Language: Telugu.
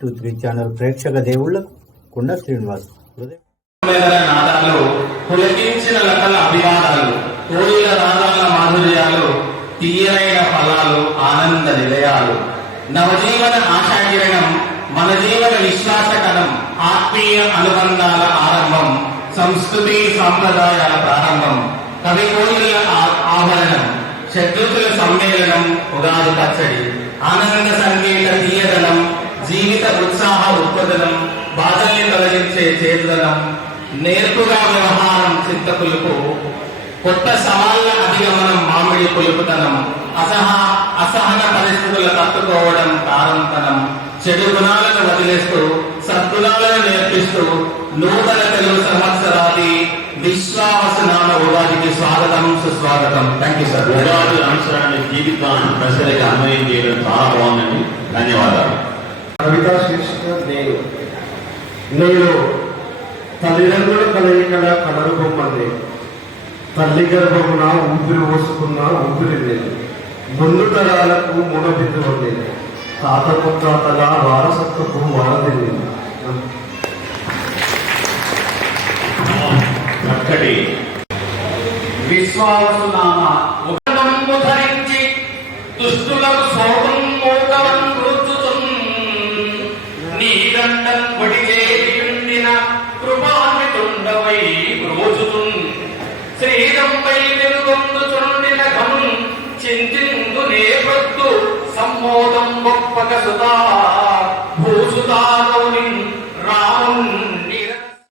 త్రీ ఛానల్ ప్రేక్షక దేవుళ్ళకు కుండ శ్రీనివాస్ హృదయ. మెదల నాదాలు పులకించిన లతల అభివాదాలు కోయిల నాదాల మాధుర్యాలు తీయనైన ఫలాలు ఆనంద నిలయాలు. నవజీవన ఆశాకిరణం మన జీవన విశ్వాస ఆత్మీయ అనుబంధాల ఆరంభం సంస్కృతి సాంప్రదాయాల ప్రారంభం కవి కోయిల ఆ- ఆభరణం శత్రుతుల సమ్మేళనం ఉగాది పచ్చడి ఆనంద సంగీత తీయదనం తొలగించే చేతుదనం నేర్పుగా వ్యవహారం చింతకులకు కొత్త సవాళ్ళ అధిగమనం మామిడి పులుపుతనం అసహ అసహన పరిస్థితులు తట్టుకోవడం కారంతనం. చెడు గుణాలను వదిలేస్తూ సద్గుణాలను నేర్పిస్తూ నూతన తెలుగు సంవత్సరాది విశ్వావసనామ ఉగాదికి స్వాగతం సుస్వాగతం. థ్యాంక్ యూ సార్ ఉగాది అంశాన్ని జీవితాన్ని ప్రజలకు అన్వయం చేయడం చాలా బాగుందండి. ధన్యవాదాలు. కవితా శీర్షిక నేను. నేను తల్లిదండ్రుల కలయికల కలరు బొమ్మని తల్లి గర్భమున ఊపిరి పోసుకున్న ఊపిరి నేను ముందు తరాలకు మూడబిందువు నేను తాత ముత్తాతల వారసత్వపు వారధి నేను చక్కటి విశ్వావసునామ ముఖంబు ధరించి దుష్టులకు శోకం మోకలం రుచుతున్ నీ దండం పడి కృపాన్వితుండవై రోజుతున్. శ్రీరంపై వెలుగొందుచుండిన ఘమున్ చింతిందు నేపొద్దు సంబోధం గొప్పక సుతా